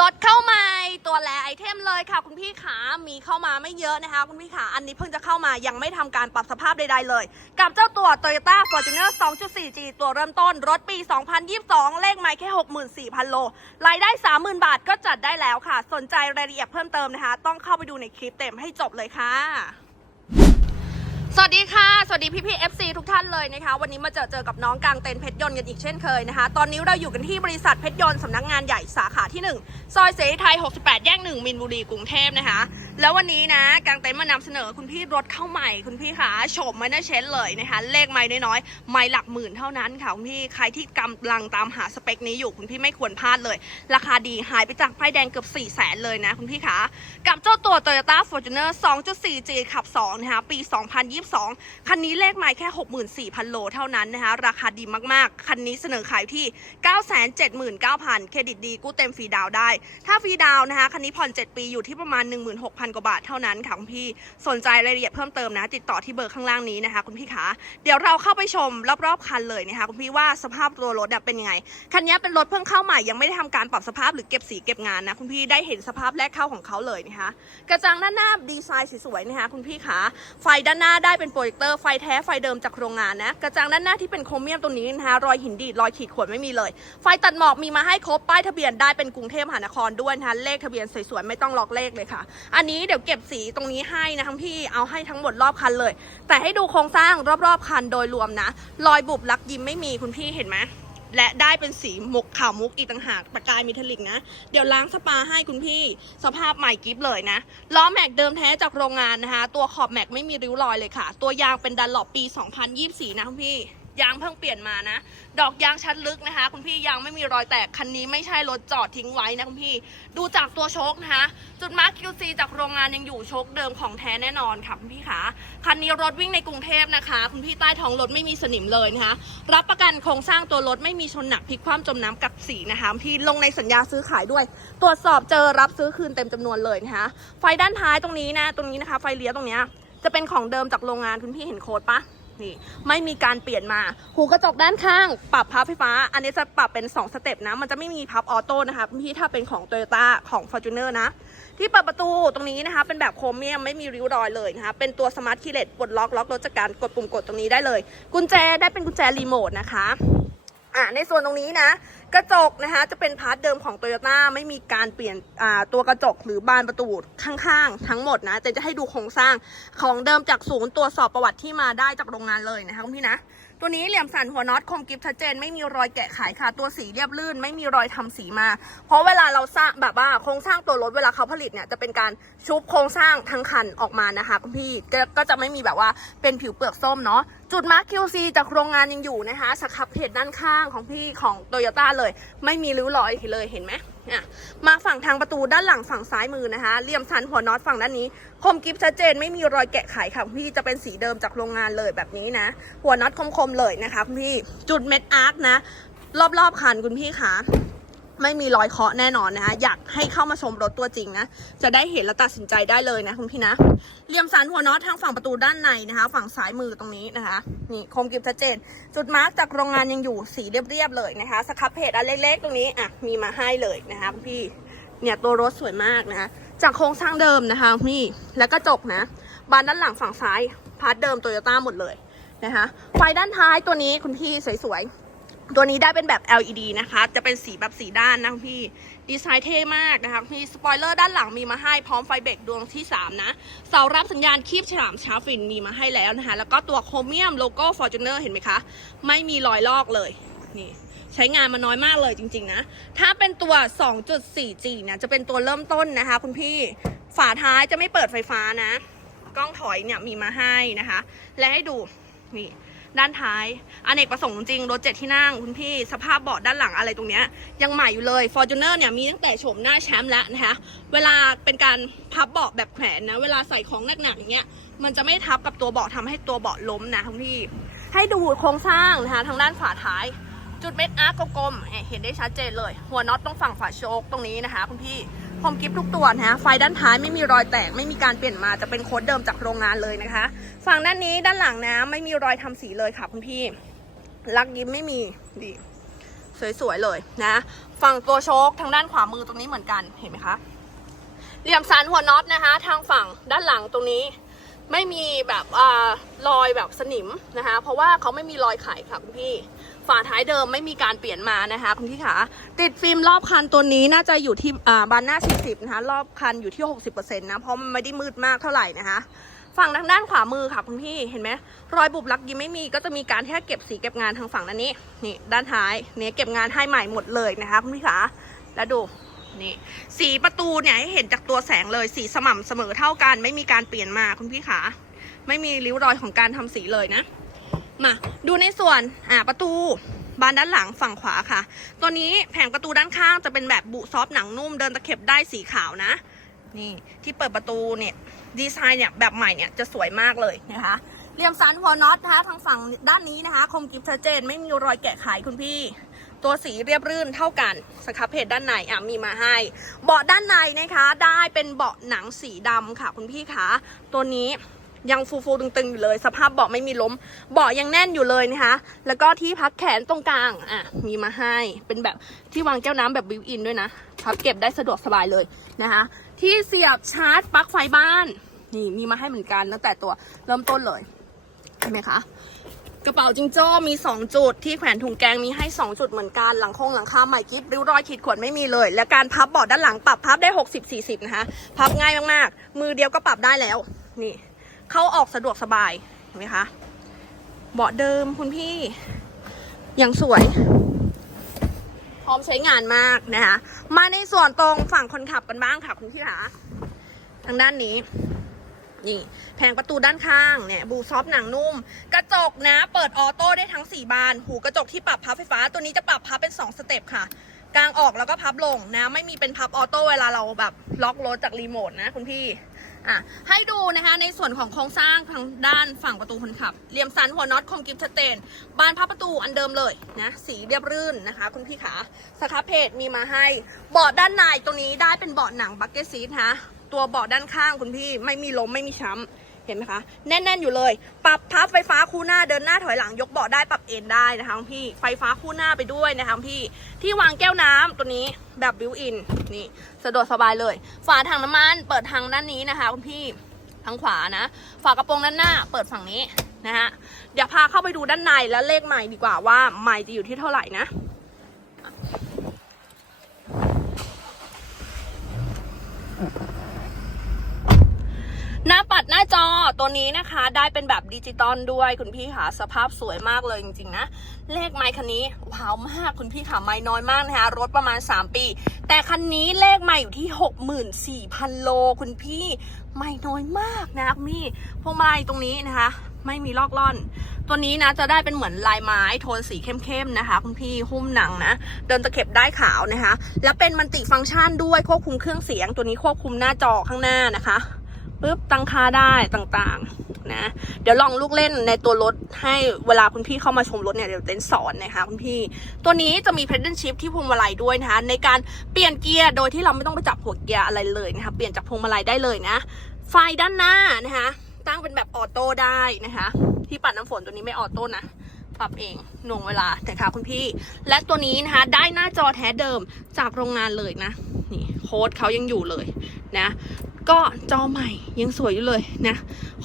รถเข้ามาตัวแลไอเทมเลยค่ะ คุณพี่ขามีเข้ามาไม่เยอะนะคะ คุณพี่ขาอันนี้เพิ่งจะเข้ามายังไม่ทำการปรับสภาพใดๆเลย กับเจ้าตัว Toyota Fortuner 2.4G ตัวเริ่มต้นรถปี 2022 เลขไมล์แค่ 64,000 โล รายได้ 30,000 บาทก็จัดได้แล้วค่ะ สนใจรายละเอียดเพิ่มเติมนะคะ ต้องเข้าไปดูในคลิปเต็มให้จบเลยค่ะ สวัสดีค่ะ สวัสดีพี่พี่ FC ทุกท่านเลยนะคะ วันนี้มาเจอเจอกับน้องกลางเต็นเพชรยนต์กันอีกเช่นเคยนะคะ ตอนนี้เราอยู่กันที่บริษัทเพชรยนต์สำนักงานใหญ่สาขาที่ 1 ซอยเสรีไทย 68 แยก1มินบุรีกรุงเทพนะคะ แล้ววันนี้นะกลางเต็นมานำเสนอคุณพี่รถเข้าใหม่ คุณพี่คะโฉมไม่ได้เช็ดเลยนะคะ เลขไม่น้อยๆ ไม่หลักหมื่นเท่านั้นค่ะคุณพี่ ใครที่กำลังตามหาสเปคนี้อยู่คุณพี่ไม่ควรพลาดเลย ราคาดีหายไปจากป้ายแดงเกือบ4 0 0แสนเลยนะคุณพี่คะกับเจ้าตัว Toyota Fortuner 2.4G ขับ2นะคะปี 202 2022 คันนี้เลขไมล์แค่ 64,000 โลเท่านั้นนะคะ ราคาดีมากๆ คันนี้เสนอขายที่ 979,000 เครดิตดีกู้เต็มฟรีดาวได้ ถ้าฟรีดาวนะคะ คันนี้ผ่อน 7 ปีอยู่ที่ประมาณ 16,000 กว่าบาทเท่านั้นค่ะคุณพี่ สนใจรายละเอียดเพิ่มเติมนะ ติดต่อที่เบอร์ข้างล่างนี้นะคะ คุณพี่คะ เดี๋ยวเราเข้าไปชมรอบๆคันเลยนะคะคุณพี่ว่าสภาพตัวรถเป็นยังไง คันนี้เป็นรถเพิ่งเข้าใหม่ยังไม่ได้ทำการปรับสภาพหรือเก็บสีเก็บงานนะคุณพี่ได้เห็นสภาพแรกเข้าของเขาเลยนะคะ กระจังด้านหน้าดีไซน์สวยๆนะคะคุณพี่คะ ไฟด้านหน้าได้เป็นโปรเจคเตอร์ไฟแท้ไฟเดิมจากโรงงานนะ กระจังด้านหน้าที่เป็นโครเมียมตรงนี้นะคะรอยหินดีดรอยขีดข่วนไม่มีเลย ไฟตัดหมอกมีมาให้ครบป้ายทะเบียนได้เป็นกรุงเทพมหานครด้วยนะคะเลขทะเบียนสวยๆไม่ต้องล็อกเลขเลยค่ะ อันนี้เดี๋ยวเก็บสีตรงนี้ให้นะทั้งพี่เอาให้ทั้งหมดรอบคันเลย แต่ให้ดูโครงสร้างรอบๆคันโดยรวมนะ รอยบุบลักยิ้มไม่มีคุณพี่เห็นไหม และได้เป็นสีมุกขาวมุกอีกต่างหากประกายมีทลิกนะ เดี๋ยวล้างสปาให้คุณพี่สภาพใหม่กิฟเลยนะล้อแม็กเดิมแท้จากโรงงานนะคะ ตัวขอบแม็กไม่มีริ้วรอยเลยค่ะ ตัวยางเป็นดันหลบปี 2024 นะคุณพี่ ยางเพิ่งเปลี่ยนมานะ ดอกยางชั้นลึกนะคะ คุณพี่ยางไม่มีรอยแตกคันนี้ไม่ใช่รถจอดทิ้งไว้นะคุณพี่ ดูจากตัวโชคนะคะ จุดมาร์ค QC จากโรงงานยังอยู่โชคเดิมของแท้แน่นอนค่ะคุณพี่คะคันนี้รถวิ่งในกรุงเทพนะคะ คุณพี่ใต้ท้องรถไม่มีสนิมเลยนะคะ รับประกันโครงสร้างตัวรถไม่มีชนหนักพลิกคว่ำจมน้ำกับสีนะคะพี่ลงในสัญญาซื้อขายด้วย ตรวจสอบเจอรับซื้อคืนเต็มจำนวนเลยนะคะไฟด้านท้ายตรงนี้นะ ตรงนี้นะคะ ไฟเลี้ยวตรงเนี้ยจะเป็นของเดิมจากโรงงานคุณพี่เห็นโค้ดปะ นี่ไม่มีการเปลี่ยนมา หูกระจกด้านข้าง ปรับพับไฟฟ้า อันนี้จะปรับเป็น 2 สเต็ปนะ มันจะไม่มีพับออโต้นะคะพี่ถ้าเป็นของ t o y ยต้าของ Fortuner นะ ที่เปิดประตูตรงนี้นะคะ เป็นแบบโครเมียมไม่มีริ้วรอยเลยนะคะ เป็นตัวสมาร์ทคีย์เลสปลดล็อกล็อกรถจักการกดปุ่มกดตรงนี้ได้เลย กุญแจได้เป็นกุญแจรีโมทนะคะ อะในส่วนตรงนี้นะ กระจกนะคะจะเป็นพาร์ทเดิมของโตโยต้าไม่มีการเปลี่ยนอ่าตัวกระจกหรือบานประตูข้างๆ ทั้งหมดนะแต่จะให้ดูโครงสร้างของเดิมจากศูนย์ตรวจสอบประวัติที่มาได้จากโรงงานเลยนะคะคุณพี่นะ ตัวนี้เหลี่ยมสันหัวน็อตคมกริบชัดเจนไม่มีรอยแกะไขค่ะ ตัวสีเรียบลื่น ไม่มีรอยทำสีมา เพราะเวลาเราสร้างแบบว่าโครงสร้างตัวรถเวลาเขาผลิตเนี่ยจะเป็นการชุบโครงสร้างทั้งคันออกมานะคะคุณพี่ก็ก็จะไม่มีแบบว่าเป็นผิวเปลือกส้มเนาะจุดมาร์ค QC จากโรงงานยังอยู่นะคะสครับเพจด้านข้างของพี่ของโตโยต้าเลย ไม่มีริ้วรอยเลยเห็นไหม อะมาฝั่งทางประตูด้านหลังฝั่งซ้ายมือนะคะเหลี่ยมสันหัวน็อตฝั่งด้านนี้ คมกริบชัดเจนไม่มีรอยแกะไขค่ะคุณพี่จะเป็นสีเดิมจากโรงงานเลยแบบนี้นะ หัวน็อตคมๆเลยนะคะคุณพี่จุดเม็ดอาร์คนะ รอบๆคันคุณพี่คะ ไม่มีรอยเคาะแน่นอนนะคะอยากให้เข้ามาชมรถตัวจริงนะ จะได้เห็นและตัดสินใจได้เลยนะคุณพี่นะเหลี่ยมสันหัวน็อตทางฝั่งประตูด้านในนะคะ ฝั่งซ้ายมือตรงนี้นะคะ นี่คมกริบชัดเจน จุดมาร์กจากโรงงานยังอยู่สีเรียบๆเลยนะคะสครับเพจอันเล็กๆ ตรงนี้อะมีมาให้เลยนะคะคุณพี่เนี่ยตัวรถสวยมากนะคะจากโครงสร้างเดิมนะคะพี่แล้วก็จกนะ บานด้านหลังฝั่งซ้ายพาร์ทเดิมโตโยต้าหมดเลยนะคะไฟด้านท้ายตัวนี้คุณพี่สวยๆ ตัวนี้ได้เป็นแบบ LED นะคะ จะเป็นสีแบบสีด้านนะคุณพี่ ดีไซน์เท่มากนะคะพี่ สปอยเลอร์ด้านหลังมีมาให้พร้อมไฟเบรกดวงที่ 3 นะ เสารับสัญญาณคีบฉลามชาฟินมีมาให้แล้วนะคะ แล้วก็ตัวโครเมียมโลโก้ Fortuner เห็นไหมคะ ไม่มีรอยลอกเลย นี่ ใช้งานมาน้อยมากเลยจริงๆนะ ถ้าเป็นตัว 2.4G เนี่ยจะเป็นตัวเริ่มต้นนะคะ คุณพี่ ฝาท้ายจะไม่เปิดไฟฟ้านะ กล้องถอยเนี่ยมีมาให้นะคะ และให้ดู นี่ ด้านท้ายอเนกประสงค์จริงรถเจ็ดที่นั่งคุณพี่สภาพเบาะด้านหลังอะไรตรงเนี้ยยังใหม่อยู่เลย Fortuner เนี่ยมีตั้งแต่โฉมหน้าแชมป์แล้วนะคะเวลาเป็นการพับเบาะแบบแขวนนะ เวลาใส่ของหนักๆอย่างเงี้ยมันจะไม่ทับกับตัวเบาะทำให้ตัวเบาะล้มนะคุณพี่ให้ดูโครงสร้างนะคะทางด้านฝาท้าย จุดเม็ดอาร์กกลมๆเห็นได้ชัดเจนเลย หัวน็อตตรงฝั่งฝาโชคตรงนี้นะคะคุณพี่ มกิฟทุกตัวนะฮะไฟด้านท้ายไม่มีรอยแตกไม่มีการเปลี่ยนมาจะเป็นโค้ดเดิมจากโรงงานเลยนะคะ ฝั่งด้านนี้ด้านหลังนะ ไม่มีรอยทำสีเลยค่ะคุณพี่ลักยิ้มไม่มีดีสวยๆเลยนะ ฝั่งตัวโชคทางด้านขวามือตรงนี้เหมือนกันเห็นไหมคะเหลี่ยมสันหัวน็อตนะคะ ทางฝั่งด้านหลังตรงนี้ไม่มีแบบอารอยแบบสนิมนะคะ เพราะว่าเขาไม่มีรอยไขค่ะคุณพี่ ฝาท้ายเดิมไม่มีการเปลี่ยนมานะคะคุณพี่ขาติดฟิล์มรอบคันตัวนี้น่าจะอยู่ที่อ่าบานหน้า 40 นะคะ รอบคันอยู่ที่ 60%นะเพราะมันไม่ได้มืดมากเท่าไหร่นะคะฝั่งทางด้านขวามือค่ะคุณพี่เห็นไหมรอยบุบลักยิ้มไม่มีก็จะมีการแค่เก็บสีเก็บงานทางฝั่งด้นนี้นี่ด้านท้ายเนี่ยเก็บงานให้ใหม่หมดเลยนะคะคุณพี่ขาแล้วดูนี่สีประตูเนี่ยให้เห็นจากตัวแสงเลยสีสม่ำเสมอเท่ากัน ไม่มีการเปลี่ยนมาคุณพี่ขาไม่มีริ้วรอยของการทำสีเลยนะ มาดูในส่วนอ่าประตูบานด้านหลังฝั่งขวาค่ะ ตัวนี้แผงประตูด้านข้างจะเป็นแบบบุซอฟหนังนุ่มเดินตะเข็บได้สีขาวนะ นี่ที่เปิดประตูเนี่ยดีไซน์เนี่ยแบบใหม่เนี่ยจะสวยมากเลยนะคะเหลี่ยมสันหัวน็อตนะคะทางฝั่งด้านนี้นะคะ คมกิฟชัดเจนไม่มีรอยแกะไขคุณพี่ ตัวสีเรียบรื่นเท่ากันสครับเพจด้านในอะมีมาให้ เบาะด้านในนะคะ ได้เป็นเบาะหนังสีดำค่ะคุณพี่คะตัวนี้ ยังฟูฟูตึงๆอยู่เลย สภาพเบาะไม่มีล้ม เบาะยังแน่นอยู่เลยนะคะ แล้วก็ที่พักแขนตรงกลางอะมีมาให้ เป็นแบบที่วางแก้วน้ำแบบบิวอินด้วยนะพับเก็บได้สะดวกสบายเลยนะคะ ที่เสียบชาร์จปลั๊กไฟบ้าน นี่มีมาให้เหมือนกันตั้งแต่ตัวเริ่มต้นเลยเห็นไหมคะกระเป๋าจิงโจ้มี 2 จุด ที่แขวนถุงแกงมีให้ 2 จุดเหมือนกัน หลังคงหลังคาใหม่กิฟริ้วรอยขีดข่วนไม่มีเลย และการพับเบาะด้านหลังปรับพับได้ 60 40 นะคะ พับง่ายมากๆ มือเดียวก็ปรับได้แล้ว นี่ เข้าออกสะดวกสบายเห็นไหมคะเบาะเดิมคุณพี่ ยังสวย พร้อมใช้งานมากนะคะมาในส่วนตรงฝั่งคนขับกันบ้างค่ะคุณพี่ขาทางด้านนี้นี่แผงประตูด้านข้างเนี่ยบูซอฟหนังนุ่ม กระจกนะ เปิดออโต้ได้ทั้ง 4 บาน หูกระจกที่ปรับพับไฟฟ้า ตัวนี้จะปรับพับเป็น 2 สเต็ปค่ะ กลางออกแล้วก็พับลงนะ ไม่มีเป็นพับออโต้เวลาเราแบบล็อกรถจากรีโมทนะคุณพี่อะให้ดูนะคะในส่วนของโครงสร้างทางด้านฝั่งประตูคนขับเหลี่ยมสันหัวน็อตคมกิฟชัดเจนบานพับประตูอันเดิมเลยนะสีเรียบรื่นนะคะ คุณพี่ขาสครับเพจมีมาให้เบาะด้านในตรงนี้ได้เป็นเบาะหนังบักเก็ตซีทนะตัวเบาะด้านข้างคุณพี่ไม่มีล้มไม่มีช้ำ เห็นไหมคะแน่นๆอยู่เลย ปรับพับไฟฟ้าคู่หน้าเดินหน้าถอยหลังยกเบาะได้ปรับเอนได้นะคะคุณพี่ไฟฟ้าคู่หน้าไปด้วยนะคะพี่ที่วางแก้วน้ำตัวนี้แบบบิวอินนี่สะดวกสบายเลย ฝาถังน้ำมันเปิดทางด้านนี้นะคะคุณพี่ทางขวานะ ฝากระโปรงด้านหน้าเปิดฝั่งนี้นะฮะเดี๋ยวพาเข้าไปดูด้านในแล้วเลขใหม่ดีกว่าว่าใหม่จะอยู่ที่เท่าไหร่นะ หน้าปัดหน้าจอตัวนี้นะคะ ได้เป็นแบบดิจิตอลด้วยคุณพี่ค่ะสภาพสวยมากเลยจริงๆนะ เลขไมค์คันนี้ว้าวมากคุณพี่ค่ะไมค์น้อยมากนะคะรถประมาณ 3 ปี แต่คันนี้เลขไมค์อยู่ที่ 64,000 โลคุณพี่ไม่น้อยมากนะพี่พวงมาลัยตรงนี้นะคะ ไม่มีลอกล่อน ตัวนี้นะจะได้เป็นเหมือนลายไม้โทนสีเข้มๆนะคะ คุณพี่หุ้มหนังนะ เดินตะเข็บได้ขาวนะคะ แล้วเป็นมันติฟังก์ชันด้วยควบคุมเครื่องเสียง ตัวนี้ควบคุมหน้าจอข้างหน้านะคะ ปุ๊บตั้งค่าได้ต่างๆนะเดี๋ยวลองลูกเล่นในตัวรถให้เวลาคุณพี่เข้ามาชมรถเนี่ยเดี๋ยวเต้นสอนนะคะคุณพี่ ตัวนี้จะมี pedal shift ที่พวงมาลัยด้วยนะคะในการเปลี่ยนเกียร์โดยที่เราไม่ต้องไปจับหัวเกียร์อะไรเลยนะคะเปลี่ยนจากพวงมาลัยได้เลยนะ ไฟด้านหน้านะคะตั้งเป็นแบบออโต้ได้นะคะ ที่ปัดน้ำฝนตัวนี้ไม่ออโต้นะปรับเองหน่วงเวลานะคะคุณพี่ และตัวนี้นะคะได้หน้าจอแท้เดิมจากโรงงานเลยนะนี่โค้ดเขายังอยู่เลยนะ ก็จอใหม่ยังสวยอยู่เลยนะ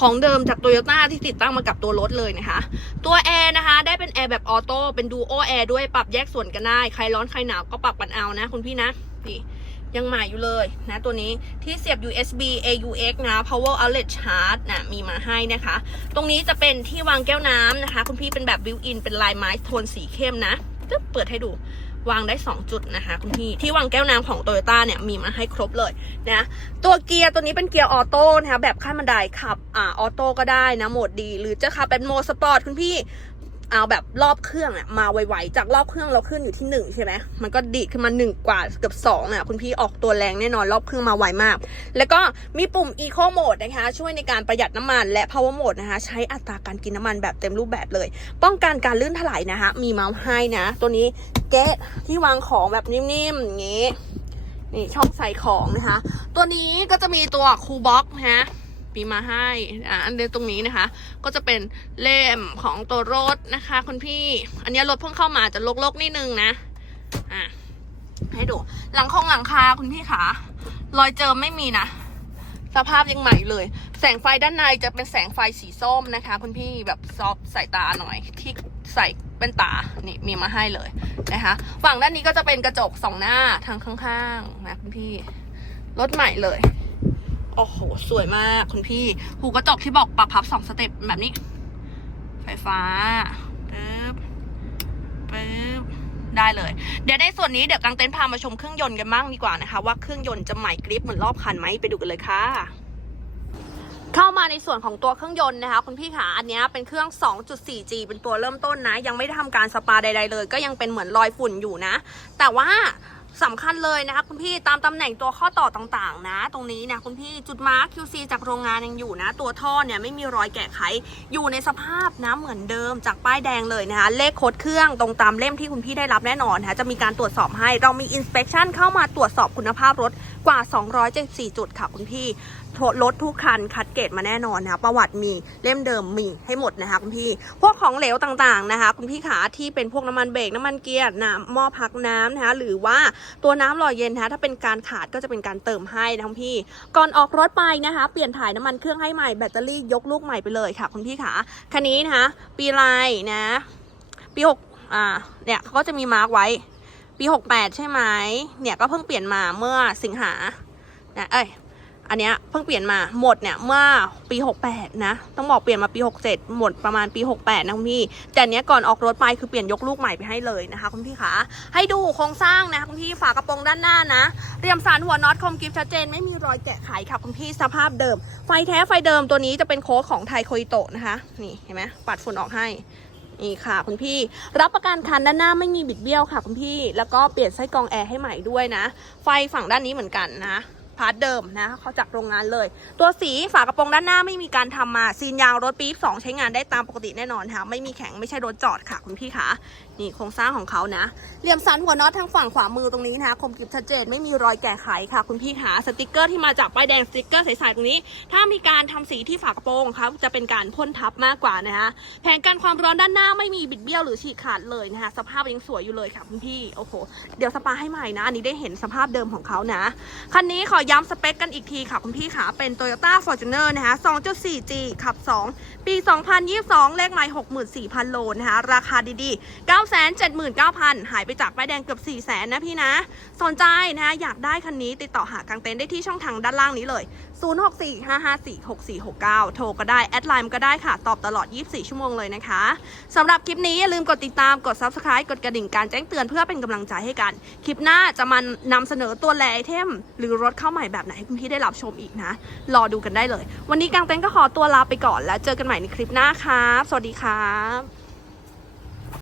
ของเดิมจากโตโยต้าที่ติดตั้งมากับตัวรถเลยนะคะ ตัวแอร์นะคะ ได้เป็นแอร์แบบออโต้เป็นดูโอแอร์ด้วยปรับแยกส่วนกันได้ ใครร้อนใครหนาวก็ปรับกันเอานะ คุณพี่นะนี่ยังใหม่อยู่เลยนะตัวนี้ที่เสียบ USB AUX นะ Power Outlet Charge นะมีมาให้นะคะ ตรงนี้จะเป็นที่วางแก้วน้ำนะคะ คุณพี่เป็นแบบบิวอินเป็นลายไม้โทนสีเข้มนะตึ๊บเปิดให้ดู วางได้ 2 จุดนะคะคุณพี่ ที่วางแก้วน้ำของโตโยต้าเนี่ยมีมาให้ครบเลยนะตัวเกียร์ตัวนี้เป็นเกียร์ออโต้นะคะแบบขั้นบันไดขับอ่าออโต้ก็ได้นะโหมดดี หรือจะขับเป็นโหมดสปอร์ตคุณพี่ เอาแบบรอบเครื่องอะมาไวๆจากรอบเครื่องเราขึ้นอยู่ที่หนึ่งใช่ไหมมันก็ดีดขึ้นมาหนึ่งกว่าเกือบสองอะคุณพี่ออกตัวแรงแน่นอนรอบเครื่องมาไวมาก แล้วก็มีปุ่ม Eco Mode นะคะ ช่วยในการประหยัดน้ำมัน และ Power Mode นะคะ ใช้อัตราการกินน้ำมันแบบเต็มรูปแบบเลย ป้องกันการลื่นถลายนะคะ มีเมาส์ให้นะ ตัวนี้เกะที่วางของแบบนิ่มๆอย่างงี้นี่ช่องใส่ของนะคะ ตัวนี้ก็จะมีตัวคูบ็อกนะฮะ มีมาให้อ่าอันเดียวตรงนี้นะคะ ก็จะเป็นเล่มของตัวรถนะคะคุณพี่ อันนี้รถเพิ่งเข้ามาจะลกๆนิดนึงนะอะให้ดู หลังคงหลังคาคุณพี่ขารอยเจิมไม่มีนะสภาพยังใหม่เลย แสงไฟด้านในจะเป็นแสงไฟสีส้มนะคะ คุณพี่แบบซอฟใส่ตาหน่อยที่ใส่เป็นตานี่มีมาให้เลยนะคะฝั่งด้านนี้ก็จะเป็นกระจกสองหน้าทางข้างๆนะคุณพี่รถใหม่เลย โอ้โห สวยมากคุณพี่ หูกระจกที่บอกปรับพับสองสเต็ปแบบนี้ ไฟฟ้าปึ๊บปึ๊บได้เลย เดี๋ยวในส่วนนี้เดี๋ยวกางเต็นท์พามาชมเครื่องยนต์กันบ้างดีกว่านะคะ ว่าเครื่องยนต์จะใหม่กริปเหมือนรอบคันไหมไปดูกันเลยค่ะเข้ามาในส่วนของตัวเครื่องยนต์นะคะคุณพี่ขาอันนี้เป็นเครื่อง 2.4G เป็นตัวเริ่มต้นนะ ยังไม่ได้ทำการสปาใด ๆ เลย ก็ยังเป็นเหมือนรอยฝุ่นอยู่นะ แต่ว่า สำคัญเลยนะคะคุณพี่ตามตำแหน่งตัวข้อต่อต่างๆ นะ ตรงนี้เนี่ยคุณพี่จุดมาร์ค QC จากโรงงานยังอยู่นะ ตัวท่อเนี่ยไม่มีรอยแกะไข อยู่ในสภาพนะเหมือนเดิมจากป้ายแดงเลยนะคะ เลขโคดเครื่องตรงตามเล่มที่คุณพี่ได้รับแน่นอนนะคะจะมีการตรวจสอบให้เรามีอินสเป c t i o n เข้ามาตรวจสอบคุณภาพรถกว่า 274 จุดค่ะคุณพี่รถทุกคันคัดเกรดมาแน่นอนนะคะประวัติมีเล่มเดิมมีให้หมดนะคะคุณพี่ พวกของเหลวต่างๆนะคะ คุณพี่ขาที่เป็นพวกน้ำมันเบรกน้ำมันเกียร์น้ำหม้อพักน้ำนะคะหรือว่าตัวน้ำหล่อเย็นนะคะถ้าเป็นการขาดก็จะเป็นการเติมให้นะคุณพี่ ก่อนออกรถไปนะคะ เปลี่ยนถ่ายน้ำมันเครื่องให้ใหม่แบตเตอรี่ยกลูกใหม่ไปเลยค่ะ คุณพี่ขาคันนี้นะคะปีไรนะปีหกอ่าเนี่ยเขาก็จะมีมาร์กไว้ ปีหกแปดใช่ไหมเนี่ยก็เพิ่งเปลี่ยนมาเมื่อสิงหานะเอ้ย อันเนี้ยเพิ่งเปลี่ยนมาหมดเนี่ยเมื่อปี 68 นะ ต้องบอกเปลี่ยนมาปี 67 หมดประมาณปี 68 นะคุณพี่ แต่อันเนี้ยก่อนออกรถไปคือเปลี่ยนยกลูกใหม่ไปให้เลยนะคะคุณพี่คะให้ดูโครงสร้างนะคุณพี่ฝากระโปรงด้านหน้านะ เรียมสารหัวน็อตคมกริฟชัดเจนไม่มีรอยแกะไขค่ะคุณพี่สภาพเดิม ไฟแท้ไฟเดิมตัวนี้จะเป็นโค้ดของไทยโคอิโตะนะคะนี่เห็นไหมปัดฝุ่นออกให้นี่ค่ะคุณพี่รับประกันคันด้านหน้าไม่มีบิดเบี้ยวค่ะคุณพี่ แล้วก็เปลี่ยนไส้กรองแอร์ให้ใหม่ด้วยนะ ไฟฝั่งด้านนี้เหมือนกันนะ พาร์ทเดิมนะเขาจากโรงงานเลย ตัวสีฝากระโปรงด้านหน้าไม่มีการทำมาซีนยางรถปี๊บสองใช้งานได้ตามปกติแน่นอนค่ะไม่มีแข็งไม่ใช่รถจอดค่ะคุณพี่คะนี่โครงสร้างของเขานะเหลี่ยมสันหัวน็อตทางฝั่งขวามือตรงนี้นะคะคมกริบชัดเจนไม่มีรอยแกะไขค่ะคุณพี่คะสติกเกอร์ที่มาจากป้ายแดงสติกเกอร์ใสๆตรงนี้ ถ้ามีการทำสีที่ฝากระโปรงครับจะเป็นการพ่นทับมากกว่านะคะแผงกันความร้อนด้านหน้าไม่มีบิดเบี้ยวหรือฉีกขาดเลยนะคะสภาพยังสวยอยู่เลยค่ะคุณพี่โอ้โหเดี๋ยวสปาให้ใหม่นะอันนี้ได้เห็นสภาพเดิมของเขานะคันนี้ขอย้ำสเปคกันอีกทีค่ะ คุณพี่ขาเป็น Toyota Fortuner นะคะ 2.4G ขับ 2 ปี 2022 เลขไมล์64,000 โลนะคะ ราคาดีๆ 979,000 หายไปจากป้ายแดงเกือบ 400,000 นะพี่นะ สนใจนะคะอยากได้คันนี้ติดต่อหากางเต็นท์ได้ที่ช่องทางด้านล่างนี้เลย 0645546469 โทรก็ได้ แอดไลน์ก็ได้ค่ะ ตอบตลอด 24 ชั่วโมงเลยนะคะสำหรับคลิปนี้อย่าลืมกดติดตามกด Subscribe กดกระดิ่งการแจ้งเตือนเพื่อเป็นกำลังใจให้กัน คลิปหน้าจะมานำเสนอตัวแลไอเทม หรือรถเข้าใหม่แบบไหนให้คุณพี่ได้รับชมอีกนะ รอดูกันได้เลย วันนี้กางเต็นท์ก็ขอตัวลาไปก่อนแล้วเจอกันใหม่ในคลิปหน้าครับ สวัสดีครับ